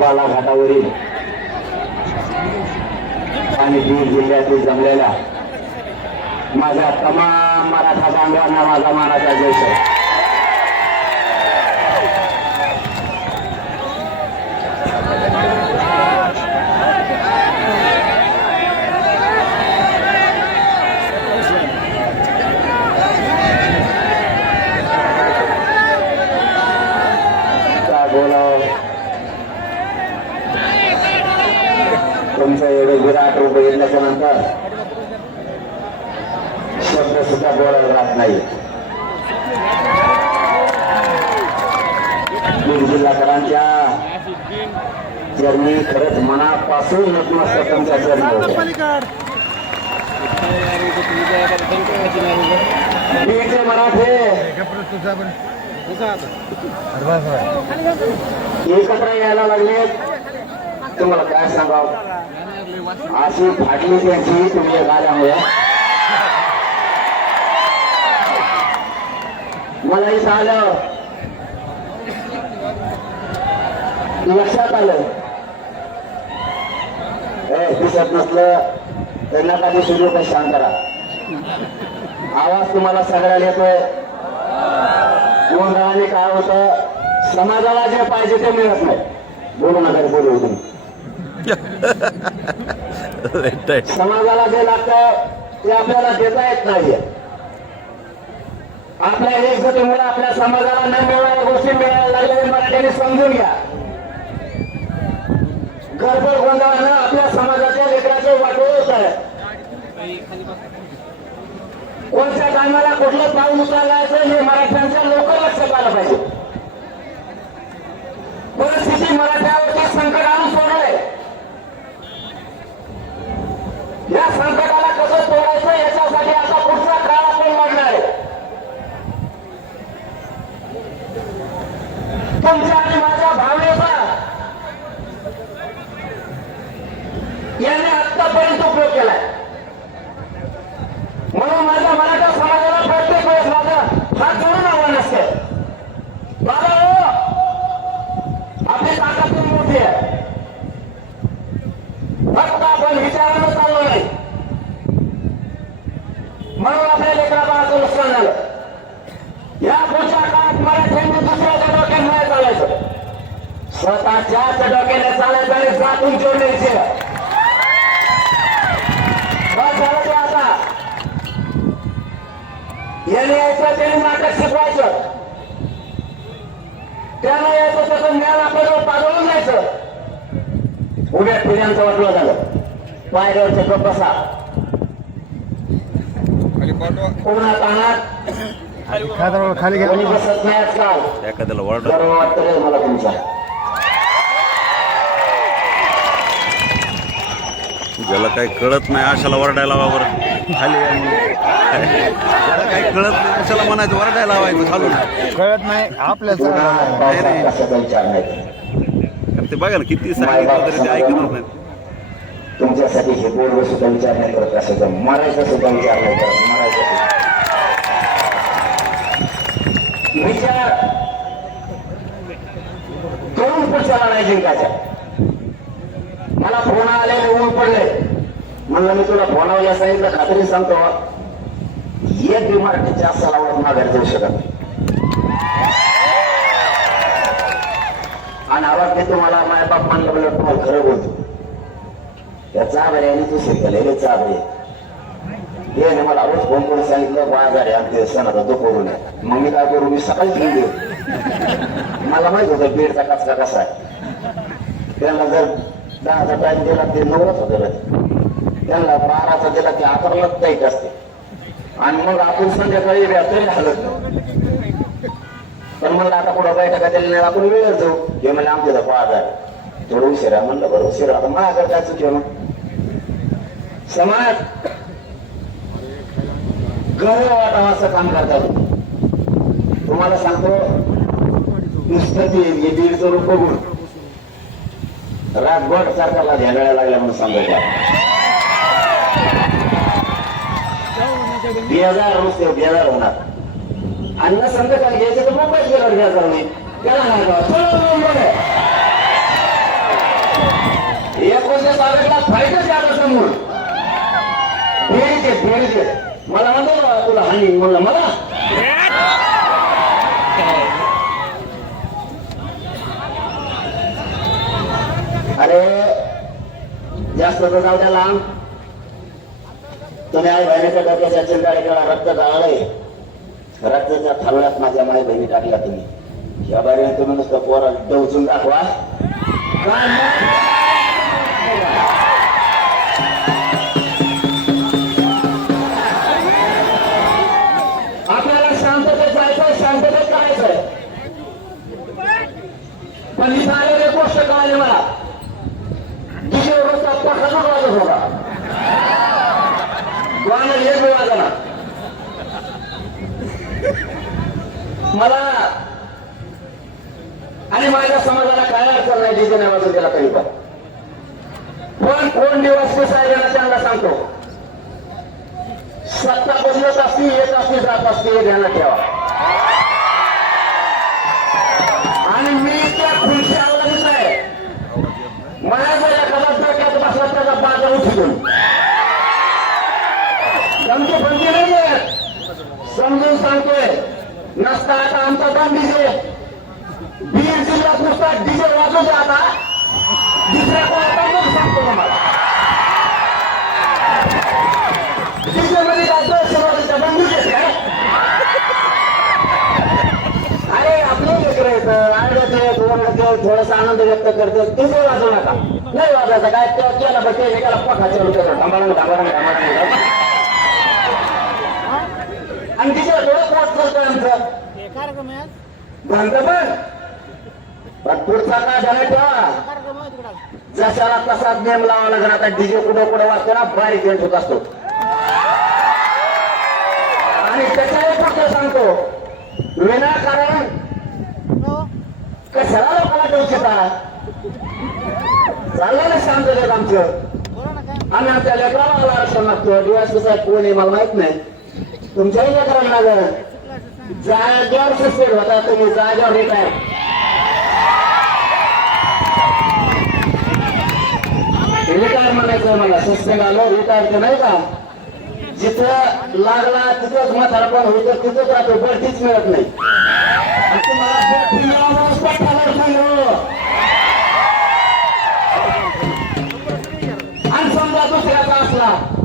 बालाघाटावरील आणि बीड जिल्ह्यातील जमलेल्या माझ्या तमाम मराठा बांधवांना माझा मानाचा जय आहे काय बोलावं तुमचं एवढं येण्याच्या नंतर शब्द सुद्धा बोलायला राहत नाही. बीड जिल्हाकरांच्या चरणी खरंच मनापासून नतमस्तक तुमच्या चरणी बीडचे मराठे एकत्र यायला लागले तुम्हाला काय सांगावं? अशी फाटली त्यांची तुम्ही गाण्यामुळे मलाही सांगलं लक्षात आलं. दिसत नसलं तर नका सुरू देऊ शांत करा आवाज तुम्हाला सगळ्याला येतोय. गोंधळाने काय होतं? समाजाला जे पाहिजे ते मिळत नाही. बोलू नका बोलू तुम्ही. समाजाला जे लागतं ते आपल्याला देता येत नाहीये. आपल्या एकजुटीमुळे आपल्या समाजाला न मिळणाऱ्या गोष्टी मिळायला लागल्या मराठ्यांनी समजून घ्या. गडबड गोंधळानं आपल्या समाजाच्या लेकराचे वाटोळ होत आहे कोणत्या टायमाला कुठलं पाऊल उचलायचं हे मराठ्यांच्या लोक लक्षात आलं पाहिजे. परिस्थिती मराठ्यावरती संकट आणून सोडलंय. या संकटाला कसं तोडायचं याच्यासाठी आता पुढचा काळ आपण मागणार आहे. तुमच्या आणि माझ्या भावनेचा याने आतापर्यंत उपयोग केलाय. म्हणून माझ्या मराठा समाजाला प्रत्येक वेळेस माझं हात जोडून आव्हान असते बाबा हो आपली ताकद खूप मोठी आहे फक्त आपण विचारानं चाललो नाही म्हणून आपल्या लेकरा बाळाचं नुकसान झालं या पुढच्या काळात मराठ्यांनी दुसऱ्याच्या डोक्यात नाही चालायचं स्वतःच्याच डोक्याने चालायचं आणि जातून जोडण्याचे बस झालं ते आता याने यायचं त्याने नाटक शिकवायचं त्यानं यायचं त्याचं ज्ञान आपल्याजवळ पाजळून जायचं उद्या पिढ्यांचं वाटलं झालं पायऱ्यावरचे गप बसा पूर्ण ताणात खाली घ्या. एखाद्याला वर्ड मला तुमचा? ज्याला काही कळत नाही अशाला वरडायला लावा बरं. खाली. ज्याला काही कळत नाही अशाला म्हणायचं वरडायला लावायचं खालून. कळत नाही विचार नाही ते बघा ना किती सांगितलं तरी ते ऐकतच नाही. तुमच्यासाठी हे बोर्ड सुद्धा विचार नाही करत कशाचा मरायचा सुद्धा विचार नाही करत. मरायचा सुद्धा. पुढच्याला नाही जिंकायचा. मला फोन आले ऊन पडले. म्हणलं मी तुला फोनावर या सांगितलं खात्री सांगतो. एक बी जास्त लावत माघारी देऊ शकत आणि आवाज ते तुम्हाला माझ्या बाप मानलं म्हणलं तुम्हाला खरं बोलतो. त्या चाबरे आणि दुसरी केलेले चाबरे हे ने मला रोज फोन करून सांगितलं बाजार आहे आमच्या सणाचा दुपारून नये मग मी काय करू मी सकाळीच गेले मला माहीत होतं बेडचा कचरा कसा आहे त्यांना जर दहाचा टाइम दिला ते नवरच होत त्यांना बाराचा दिला ते अकरालाच टाईट असते आणि मग आपण संध्याकाळी तरी हलत पण म्हणलं आता पुढं बैठका दिली आपण वेळ जाऊ हे म्हणजे आमच्या बाजार आजार थोडं उशिरा म्हणलं बरं उशिरा आता माझ्याकडे काय चुकी मग समाज गर्व वाटावं असं काम करतात. तुम्हाला सांगतो नुसतं ते हे दीडचं रूप बघून राजभट सरकारला ध्यानायला लागल्या म्हणून सांगायचं बेजार नुसते बेजार होणार. आणि अन्न संकटात घ्यायचं तर मुंबईत गेल्यावर बेजार होईल त्याला नाही का? चलो नंबर आहे. एकोणीसशे साडेला फायटच आहे समोर. भेट भेडचे. मला म्हणतो ना तुला हानी म्हणलं मला? अरे जास्त तर जाऊ द्या लांब. तुम्ही आई बहिणीच्या डोक्याच्या चिंताळे केला रक्त जाळलंय. रक्ताच्या थालव्यात माझ्या माई बहिणी टाकल्या तुम्ही. या बहिणी तुम्ही नुसतं पोरा डवचून दाखवा. पण इथं आलेली एक गोष्ट कळाली मला. तिथे रोजचा कसा वाजत होता गाणं एक वाजना मला आणि माझ्या समाजाला काय अडचण नाही डीजे नाही वाजून त्याला काही पण पण कोण दिवस साहेबांना त्यांना सांगतो. सत्ता बदलत असती येत असती जात असती हे ध्यानात ठेवा. मला एखादा डोक्यात बसला त्याचा बाजा उठून समजू म्हणजे नाही समजून सांगतोय. नसता आता आमचा काम डीजे. बीड जिल्ह्यात नुसता डीजे वाजू द्या आता. दुसऱ्या आनंद करतो करते तुझे वाजवू नका. नाही वाजायचं काय त्या केला बघते एकाला पोटाचे होते थांबाडून थांबाडून थांबाडून आणि तिच्या थोडं पोट करतोय आमचं. धंदा पण. पण पुढचा झाला ठेवा जशाला तसा नेम लावा लागणार आता डीजे कुठं कुठं वाजतो ना बारीक येत होत असतो आणि त्याच्याही फक्त सांगतो विनाकारण कशाला लोकांना ठेवता चाललं शांत देत आमचं. आम्ही आमच्या लेकराला आरक्षण मागतो दिवस कसं कोण आहे मला माहीत नाही. तुमच्याही लेकरांना जर जागेवर सस्पेंड होता तुम्ही जागेवर रिटायर रिटायर म्हणायचं मला. सस्पेंड आलं रिटायर तर नाही का? जिथं लागला तिथंच म्हातारपण होतं तिथंच राहतो. बढतीच मिळत नाही. तुम्हाला दुसऱ्याचा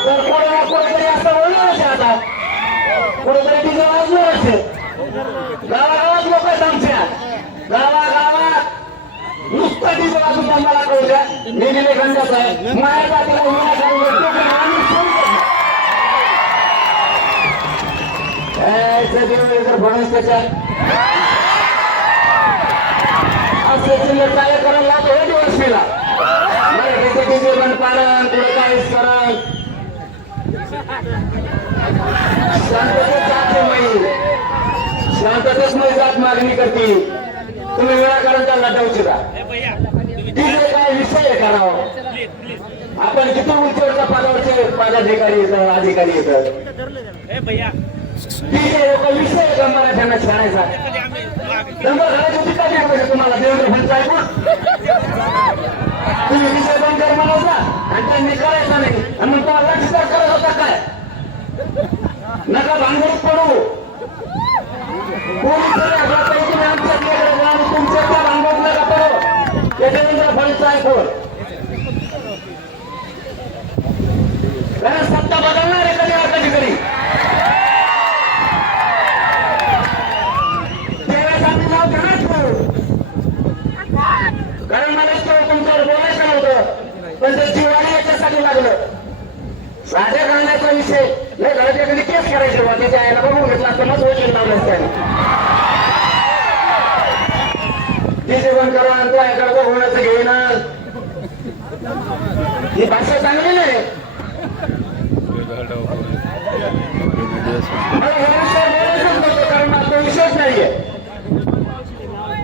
तर कोणी कोणीतरी असं आता कोणीतरी तिचं वाजणारच आहे गावागावात लोक आहेत गावागावात नुसतं डीजे वाजून मला कळू द्या आहे जातीला उन्हा त्याच्या हे दिवस मराठीचे डीजे बंद पाडन पुढे काहीच करण शांततेच नाही जात मागणी करते. तुम्ही डवचिता तिथे काय विषय आहे करावं आपण किती उंचीवरच्या पदावरचे पदाधिकारी येतं अधिकारी येतं तिथे लोक विषय आहे का मराठ्यांना छाणायचा तुम्हाला? देवेंद्र फडणवीस ऐकून? तुम्ही विषय बंद कर म्हणायचा आणि त्यांनी करायचा नाही. आणि मग तुम्हाला लक्षात करत होता काय?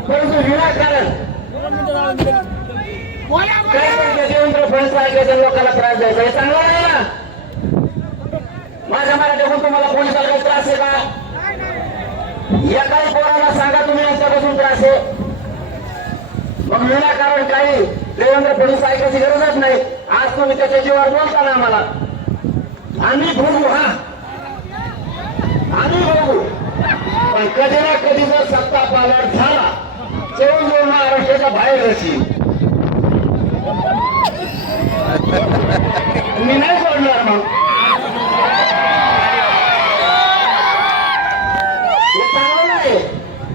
परंतु विनाकारण काय म्हणतो देवेंद्र फडणवीस लोकांना त्रास द्यायचा? हे चांगला आहे ना? माझ्या मराठी तुम्हाला पोलिसाला काही त्रास आहे का? एकाही पोराला सांगा तुम्ही यांच्यापासून त्रास आहे. मग विनाकारण काही देवेंद्र फडणवीस ऐकायची गरजच नाही. आज तुम्ही त्याच्या जीवावर बोलता ना आम्हाला. आम्ही भोगू हा. आम्ही बघू पण कधी ना कधी जर सत्ता पालट झाला तेव्हा जो महाराष्ट्राच्या बाहेर असेल मी नाही सोडणार मग.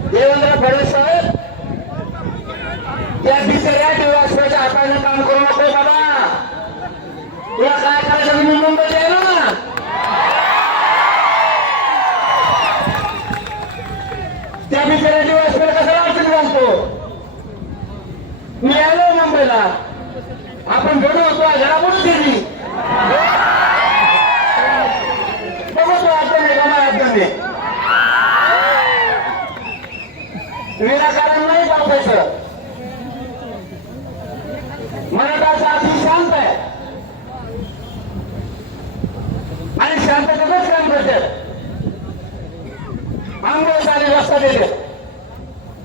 देवेंद्र फडणवीस साहेब या बिचाऱ्या दिवसाच्या हाताने काम करून नको बाबा तुला काय करायचं तुम्ही मुंबईत यायला ना त्या बिचाऱ्या दिवस कसा अडचण घालतो मी आलो मुंबईला आपण भेटू गेली बघू तो नाही अडचण आहे विनाकारण नाही पावसायचं मराठाचा अति शांत आहे आणि शांततेच काम करते आंघोळ झाले रस्ता दिले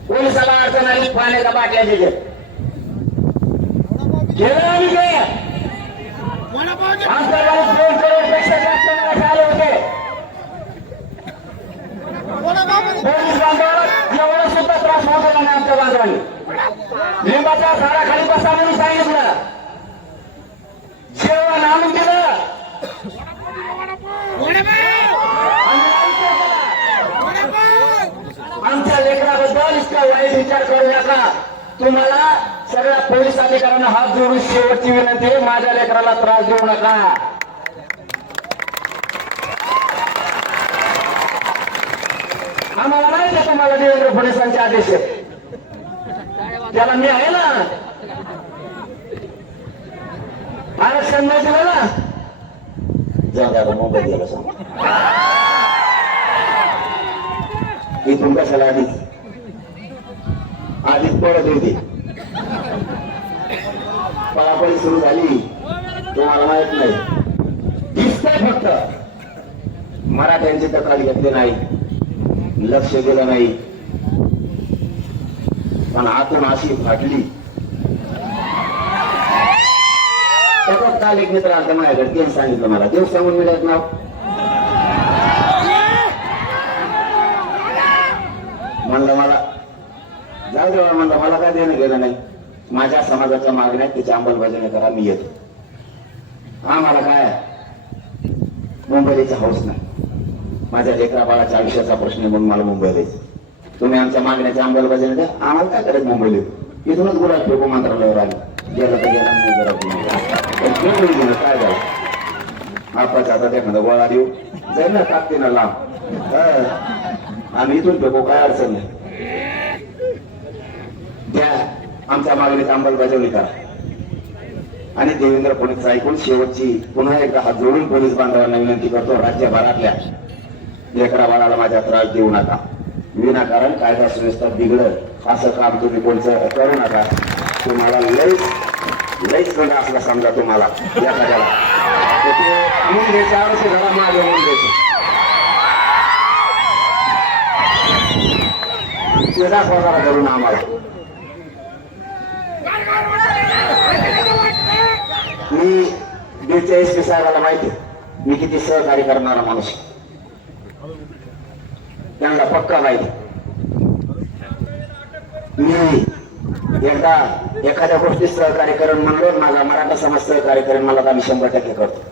पोलिसाला अडचण आली पाण्याच्या बाटल्या देते गेलं आम्ही ते आमच्या गावात दोन करोडपेक्षा जास्त मराठे आले होते पोलीस बांधवाला एवढा सुद्धा त्रास होऊ दिला नाही आमच्या बांधवांनी लिंबाच्या झाडाखाली बसा म्हणून सांगितलं जेवण आणून दिलं आम्ही ऐकलं त्याला. आमच्या लेकराबद्दल इतका वाईट विचार करू नका तुम्हाला सगळ्या पोलीस अधिकाऱ्यांना हात जोडून शेवटची विनंती आहे माझ्या लेकराला त्रास देऊ नका आम्हाला नाही का तुम्हाला देवेंद्र फडणवीसांचे आदेश आहेत त्याला मी आहे ना आरक्षण नाही दिलं ना जा दादा मुंबईत गेला सांग इथून कशाला आधीच आधीच पडत होती पळापळी सुरू झाली तुम्हाला माहीत नाही. दिसतंय फक्त. मराठ्यांची तक्रार घेतली नाही. लक्ष दिलं नाही. पण आतून अशी फाटली. त्याच्यात काल एक मित्र आता माझ्याकडे त्यांनी सांगितलं मला. देव सांगून मिळत नाव. म्हणलं मला जाऊ दे म्हणलं मला काय देणं गेलं नाही. माझ्या समाजाच्या मागण्यात त्याची अंमलबजावणी करा मी येतो. आम्हाला काय? मुंबईचा हौस नाही. माझ्या लेकरा बाळाच्या आयुष्याचा प्रश्न आहे म्हणून मला मुंबईला यायचं तुम्ही आमच्या मागण्याच्या अंमलबजावणी द्या. आम्हाला काय करायचं मुंबईला? इथूनच गुरात फेकू मंत्रालयावर आले. गेलं तर गेलं काय झालं? आपाच्या हातात एखादा गोळा देऊ. जाईल ना ताकदीनं लांब. आम्ही इथून फेकू काय अडचण नाही. द्या. आमच्या मागणीची अंमलबजावणी करा. आणि देवेंद्र पोलीस ऐकून शेवटची पुन्हा एकदा हात जोडून पोलीस बांधवांना विनंती करतो राज्यभरातल्या लेकरा बाळाला माझ्या त्रास देऊ नका. विनाकारण कायदा सुव्यवस्था बिघडत असं काम तुम्ही कोणचं करू नका. तुम्हाला लईच लईच दंड असला समजा तुम्हाला. या तर ते म्हणून मागे म्हणून द्यायचं ते दाखवा जरा करून आम्हाला. मी बेचाळीस पी साहेबाला माहिती मी किती सहकार्य करणारा माणूस त्यांना पक्का माहिती मी एकदा एखाद्या गोष्टीत सहकार्य करण म्हणलो माझा मराठा समाज सहकार्य करण मला आम्ही शंभर टक्के करतो.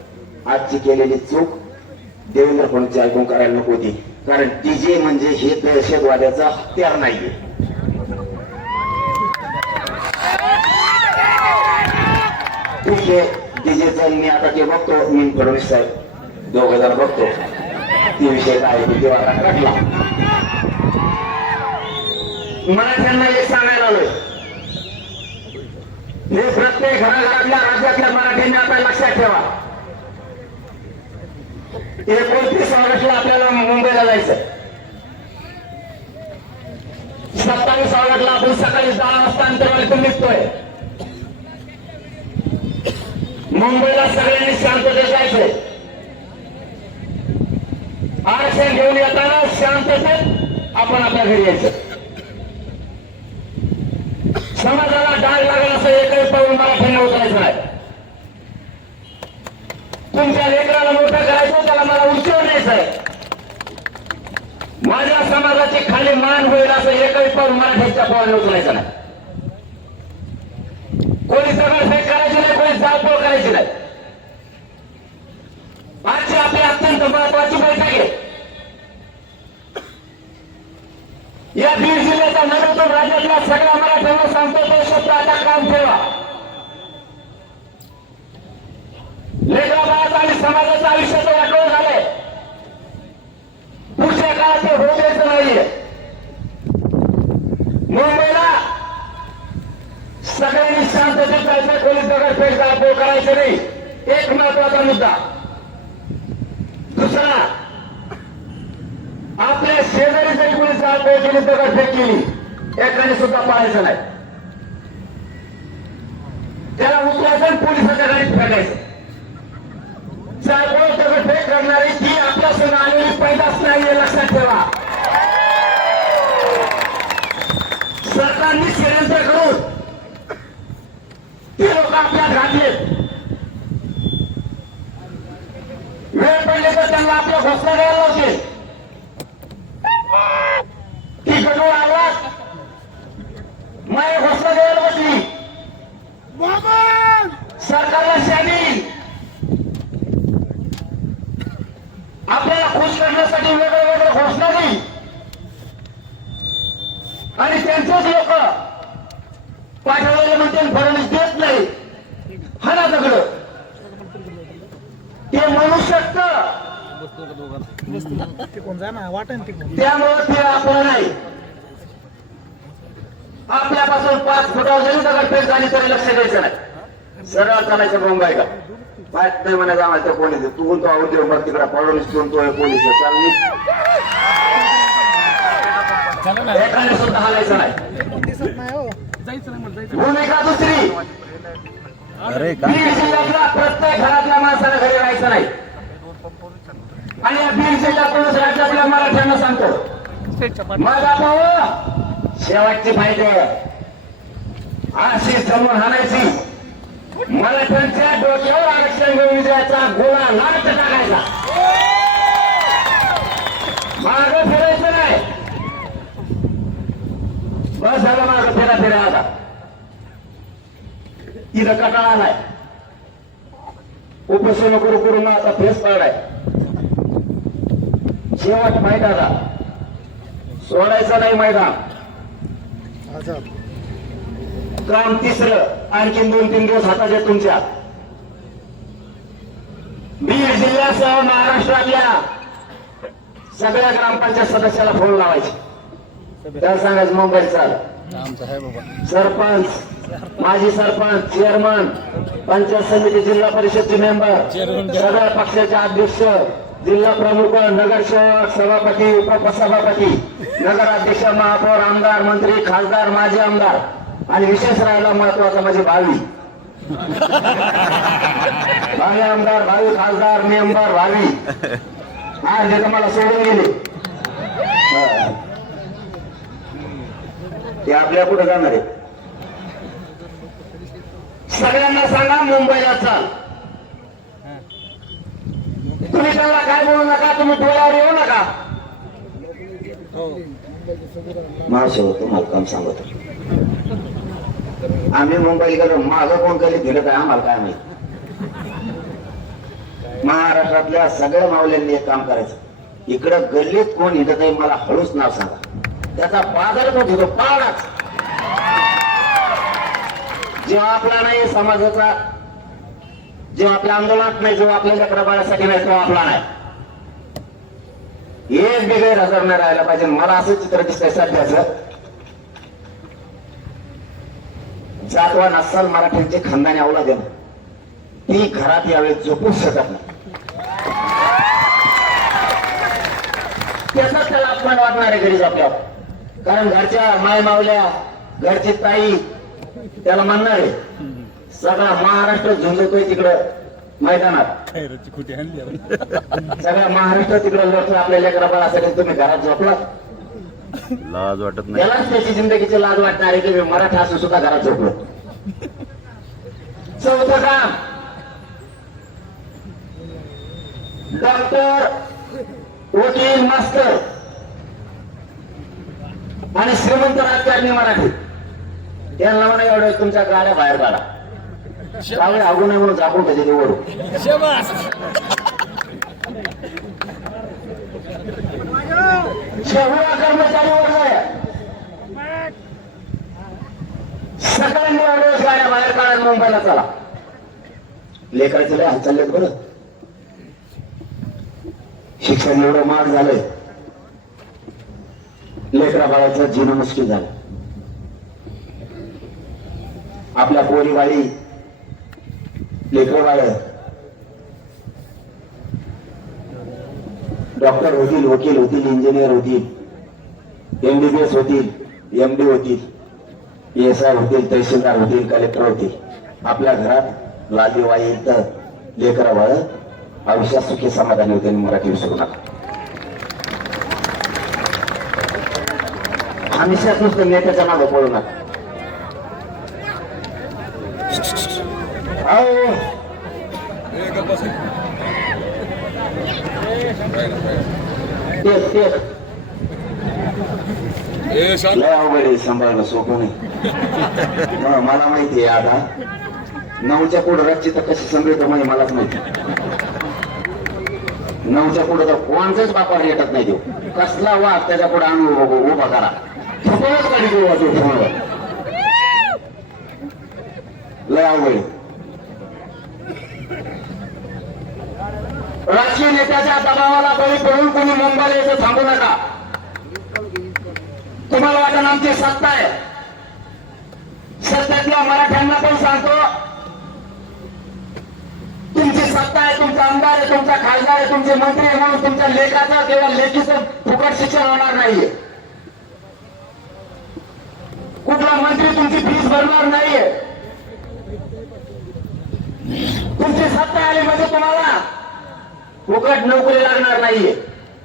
आजची केलेली चूक देवेंद्र फडणवीस ऐकून करायला नको होती कारण डीजे म्हणजे हे दहशतवाद्याचा हत्यार नाहीये. ठीक आहे डीजेचं मी आता ते बघतो मी फडणवीस साहेब दोघं जण बघतो. ते विषय काय आहे ते तेव्हा रखला मला त्यांना एक सांगायला आलोय. हे प्रत्येक घराघरातल्या राज्यातल्या मराठ्यांनी आता लक्षात ठेवा. एकोणतीस ऑगस्टला आपल्याला मुंबईला जायचं सत्तावीस ऑगस्टला आपण सकाळी दहा वाजता अंतरावर निघतोय. मुंबईला सगळ्यांनी शांततेत जायचं आरक्षण घेऊन येताना शांततेत आपण आपल्या घरी यायचं. समाजाला डाग लागेल असं एकही पाऊल मराठ्यांना उचलायचं नाही. तुमच्या लेकराला मोठं करायचं त्याला मला उंचीवर न्यायचंय माझ्या समाजाची खाली मान होईल असं एकही पाऊल मराठ्यांच्या पावले उचलायचं नाही. पोलिसांना दगडफेक करायची नाही पोलीस जाळपोळ करायची नाही. आजची आपली अत्यंत महत्वाची बैठक आहे. या बीड जिल्ह्याच्या नगरतून राज्यातल्या सगळ्या मराठ्यांना सांगतो तो शब्द आता काम ठेवा. लेकराबाळाचं आणि समाजाचं आयुष्य तर वाटोळ झालंय पुढच्या काळात ते होऊ द्यायचं नाहीये मुंबईला सगळ्यांनी शांततेत जायचं कोणी दगडफेक जाळपोळ करायचं नाही. एक महत्त्वाचा मुद्दा. दुसरा आपल्या शेजारी जरी कोणी जाळपोळ केली दगडफेक केली. एकाने सुद्धा पाळायचं नाही. त्याला उचलायचं आणि पोलिसाच्या गाडीत फेकायचं. जाळपोळ दगडफेक करणारी ती आपल्या संग आलेली पहिलाच नाही लक्षात ठेवा. सरकारने ते लोक आपल्यात घातलेत वेळ पडले तर त्यांना आपल्या घोषणा द्यायला लावते ती गडूळ आवाज माझ्या घोषणा द्यायला बसली सरकारला शामिल आपल्याला खुश करण्यासाठी वेगळ्या वेगळ्या घोषणा देईल आणि त्यांचेच लोक पाठवलेले म्हणते फडणवीस देत नाही हा ना दगड ते म्हणू शकत त्यामुळे ते आपलं नाही आपल्यापासून पाच फुटावर जरी झाली तरी लक्ष द्यायचं नाही. सरळ चालायचं बोंबाय का? पाच नाही म्हणायचं आम्हाला त्या पोलीस तू तो आवडते बघ तिकडे फडणवीस तू तो पोलीस चालली एकाने सुद्धा हालायचं नाही. भूमिका दुसरी? अरे बीड जिल्ह्यातल्या प्रत्येक घरातल्या माणसाला घरी राहायचं नाही. आणि या बीड जिल्ह्यातूनच राज्यातल्या मराठ्यांना सांगतो. माझा भाऊ शेवटची फायदे अशी समोर हाणायची मराठ्यांच्या डोक्यावर आरक्षण विजयाचा गोळा लाट टाकायचा माग फिरायचं नाही. बस झालं माग फिरा फिरा आता. इथं कटाळा आलाय. उपोषण करू करून आता फेस पडलाय शेवट मैदाना. सोडायचं नाही मैदान. काम तिसरं आणखीन दोन तीन दिवस हाताच्या तुमच्या. बीड जिल्ह्यासह महाराष्ट्रातल्या सगळ्या ग्रामपंचायत सदस्याला फोन लावायचे. त्या सांगायचं मुंबईत चाल. सरपंच माजी सरपंच चेअरमन पंचायत समिती जिल्हा परिषदचे मेंबर सगळ्या पक्षाचे अध्यक्ष जिल्हा प्रमुख नगरसेवक सभापती उपसभापती नगराध्यक्ष महापौर आमदार मंत्री खासदार माजी आमदार. आणि विशेष राहायला महत्त्वाचा म्हणजे भावी. भावी आमदार भावी खासदार मेंबर भावी. आज ते मला सोडून गेले. हा. ते आपल्या कुठे जाणार आहे सगळ्यांना सांगा मुंबईला चाल तुम्ही त्यांना काय बोलू नका तुम्ही डोळ्यावर येऊ नका. मावशी तुम्हाला काम सांगत. आम्ही मुंबईला गेलो माझं कोण कधी दिलं काय आम्हाला काय माहीत? महाराष्ट्रातल्या सगळ्या मावल्यांनी एक काम करायचं. इकडं गल्लीत कोण हिंडत नाही मला हळूच नाव सांगा. त्याचा बाजार तो घेतो पाडाच जेव्हा आपला नाही समाजाचा जेव्हा आपल्या आंदोलनात नाही जेव्हा आपल्या लेकरा नाही तेव्हा आपला नाही. एक बिगैर हजर नाही राहायला पाहिजे. मला असं चित्र दिसतंय सध्याचं. जातवा नसाल मराठ्यांची खानदानी अवलाद आहे ना. ती घरात यावेळी झोपूच शकत नाही. त्याचा त्याला अपमान वाटणार आहे घरी आपल्यावर कारण घरच्या माय मावल्या घरची ताई त्याला म्हणणार आहे सगळा महाराष्ट्र झुंजतोय तिकडं मैदानात. सगळ्या महाराष्ट्र तिकडं लढतो आपल्या लेकरा बाळासाठी तुम्ही घरात झोपलात. लाज वाटत नाही. त्यालाच त्याची जिंदगीची लाज वाटणार आहे की मी मराठा असून सुद्धा घरात झोपलो. चौथं काम. डॉक्टर वकील मास्टर आणि श्रीमंत राजकारणी मराठी. त्यांना म्हणा एवढ्या तुमच्या गाड्या बाहेर काढा. त्यावेळी अगो नाही म्हणून झाकून त्याचे निवडू. शेवळा कर्मचारी वर्ग आहे सगळ्यांनी एवढ्याच गाड्या बाहेर काढा मुंबईला चला. लेकराचे लय हात बरं. शिक्षण एवढं महाग झालंय. लेकरा बाळाचं जीवन मुश्किल झालं. आपल्या पोरी बाळी लेकर बाळ डॉक्टर होतील वकील होतील इंजिनियर होतील एमबीबीएस होतील एमडी होतील एस आय होतील तहसीलदार होतील कलेक्टर होतील. आपल्या घरात लाली वाई तर लेकरा बाळ आयुष्यात सुखी समाधानी होते आणि मराठी विसरू नका. हमेशाच नुसतं नेत्याच्या मागे पळू नका अहो, तेच तेच लय अवघड आहे सांभाळणं सोपं नाही मला माहिती आहे आता. नऊच्या पुढे रचित तर कशी समजेल म्हणजे माहिती मलाच माहिती नऊच्या पुढे तर कोणचाच बापावर येतच नाही देऊ कसला वाघ त्याच्या पुढे आणू उभा करा. थोडंच काढी देऊ फोनवर लय अवघड आहे. राजकीय नेत्याच्या दबावाला बळी पडून कोणी मुंबईला यायचं थांबू नका. तुम्हाला वाटण आमची सत्ता आहे. सत्तेतल्या मराठ्यांना पण सांगतो तुमची सत्ता आहे तुमचा आमदार आहे तुमचा खासदार आहे तुमचे मंत्री आहे म्हणून तुमच्या लेखाचं किंवा लेखीचं फुकट शिक्षण होणार नाहीये. कुठला मंत्री तुमची फीस भरणार नाहीये. तुमची सत्ता आली म्हणजे तुम्हाला फुकट नोकरी लागणार नाहीये.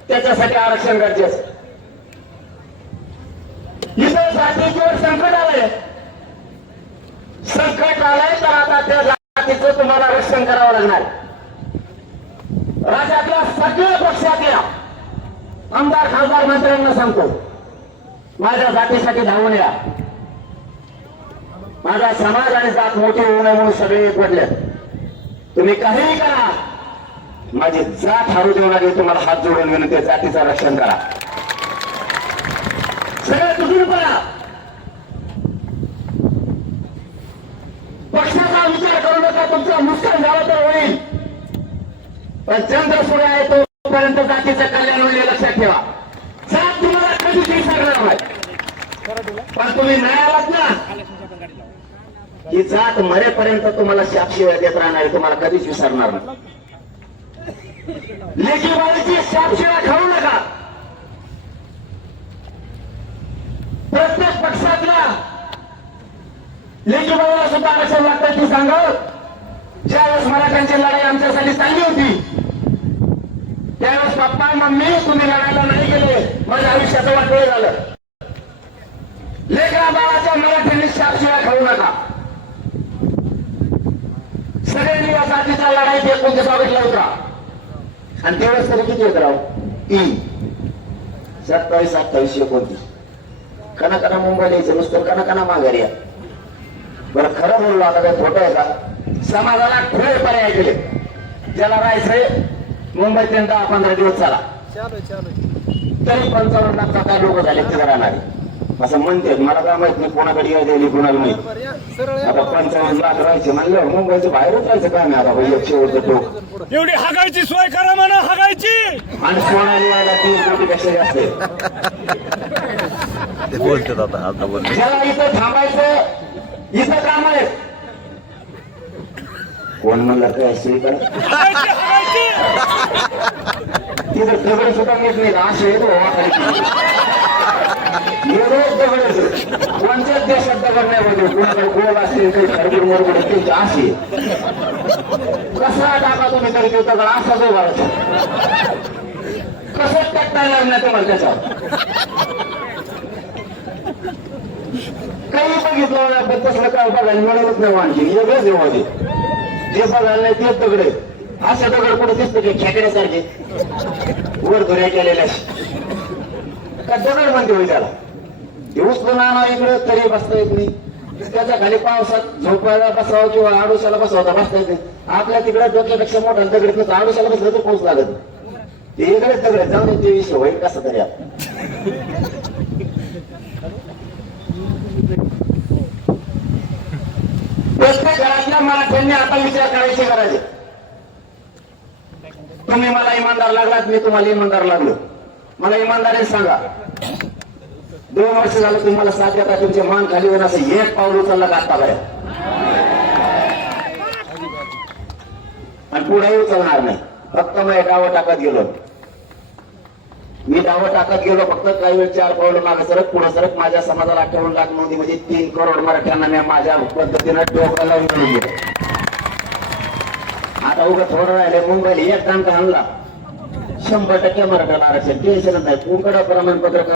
त्याच्यासाठी आरक्षण गरजेचं. इथं जातीवर संकट आलंय. संकट आलंय तर आता त्या जातीचं तुम्हाला रक्षण करावं लागणार. राज्यातल्या सगळ्या पक्षातल्या आमदार खासदार मंत्र्यांना सांगतो माझ्या जातीसाठी धावून या. माझा समाज आणि जात मोठी होऊ नये म्हणून सगळे पडले तुम्ही काहीही करा. माझी जात हरू देऊ तुम्हाला हात जोडून विनंती आहे, जातीचं रक्षण करा. सगळं तुटून पडा पक्षाचा विचार करू नका तुमचं नुकसान झालं तर होईल. पण चंद्र सूर्य आहे तोपर्यंत जातीचं कल्याण होईल लक्षात ठेवा. जात तुम्हाला कधीच विसरणार नाही. पण तुम्ही नाही आलात ना. ही जात मरेपर्यंत तुम्हाला शापशिवाय देत राहणार तुम्हाला कधीच विसरणार नाही. लेखी बाळीची शापशिवाय खाऊ नका. प्रत्येक पक्षातल्या लेखी बाळाला सुद्धा आरक्षण लागतात ती सांगावं ज्यावेळेस मराठ्यांची लढाई आमच्यासाठी चांगली होती त्यावेळेस पप्पा मम्मी तुम्ही लढायला नाही गेले. माझ्या आयुष्याचं वाटोळ झालं. लेकरा बाळाच्या मराठ्यांनी सापशिळा खाऊ नका. सगळ्यांनी या जातीच्या लढाईत एकोणतीस ऑगस्टला उतरा आणि तेवढंच तरी किती येत राव? तीन सत्तावीस अठ्ठावीस एकोणतीस. कना कना मुंबईला यायचं नुसतं कना कना माघारी या. बरं खरं बोललो आता काही खोटं आहे का? समाजाला खुले पर्याय दिले. ज्याला राहायचंय मुंबईत दहा पंधरा दिवस चाला. तरी पंचावन्न काय लोक झाले ते राहणारे असं म्हणते मला काय माहीत नाही कोणाकडे यायचं कोणाला माहीत आता पंचावन्न लाख राहायचे म्हणलं मुंबईचं बाहेरच राहायचं काय नाही आता भाई एकशे वरचं टोक. एवढी हागायची सोय करा म्हणा हागायची. आणि सोनाली यायला तीन कोटीपेक्षा जास्त आहे. ते बोलतात आता आता बोलते. ज्याला इथं थांबायचं. इथं काम आहे. कोण म्हणलं काय हागायची तिथं दगड सुद्धा येत नाही. असे येतो रोज दगड येतो. कोणत्याच देशात दगड नाही म्हणजे होते कुणाकडे गोल असतील काही खरबूर मरबूर असतील असे कसा टाका तुम्ही तरी तो दगड असा जो भरायचा कसं टाकता येणार नाही तुम्हाला त्याच्यावर? काही बघितलं नाही पण तसलं काय बघायला मिळतच नाही आणखी वेगळंच आहे मध्ये जे बघायला नाही तेच दगड आहे. असे दगड कुठे दिसतो की खेकड्यासारखे? वर धुऱ्या केलेल्या का दगड म्हणते होईल त्याला? दिवस पण आणा इकडं तरी बसता येत नाही. त्याच्याखाली पावसात झोपायला बसावं किंवा आडोशाला बसवता बसता येत नाही. आपल्या तिकडे डोक्यापेक्षा मोठा दगड नसतो आडोशाला बसलं तर पोहोच लागत ते इकडे दगड जाऊन ते विषय होईल कसं तरी आता. प्रत्येक घरातल्या मराठ्यांनी आता विचार करायची गरज आहे. तुम्ही मला इमानदार लागलात मी तुम्हाला इमानदार लागलो. मला इमानदारीने सांगा. दोन वर्ष झालं तुम्हाला साथ देता तुमचे मान खाली होऊन असं एक पाऊल उचलला का आतापर्यंत आणि पुढेही उचलणार नाही. फक्त मी डावं टाकत गेलो. मी डावं टाकत गेलो फक्त काही वेळ चार पावलं मागे सरक पुढे सरक. माझ्या समाजाला अठ्ठावन्न लाख नोंदी म्हणजे तीन करोड मराठ्यांना मी माझ्या पद्धतीनं डोक्याला विचारून गेलो. आता उगा थोडं राहिले मुंबईला एक टांका आणला. शंभर टक्के मराठा आरक्षण. टेन्शनच नाही. कुंकडा प्रमाणपत्र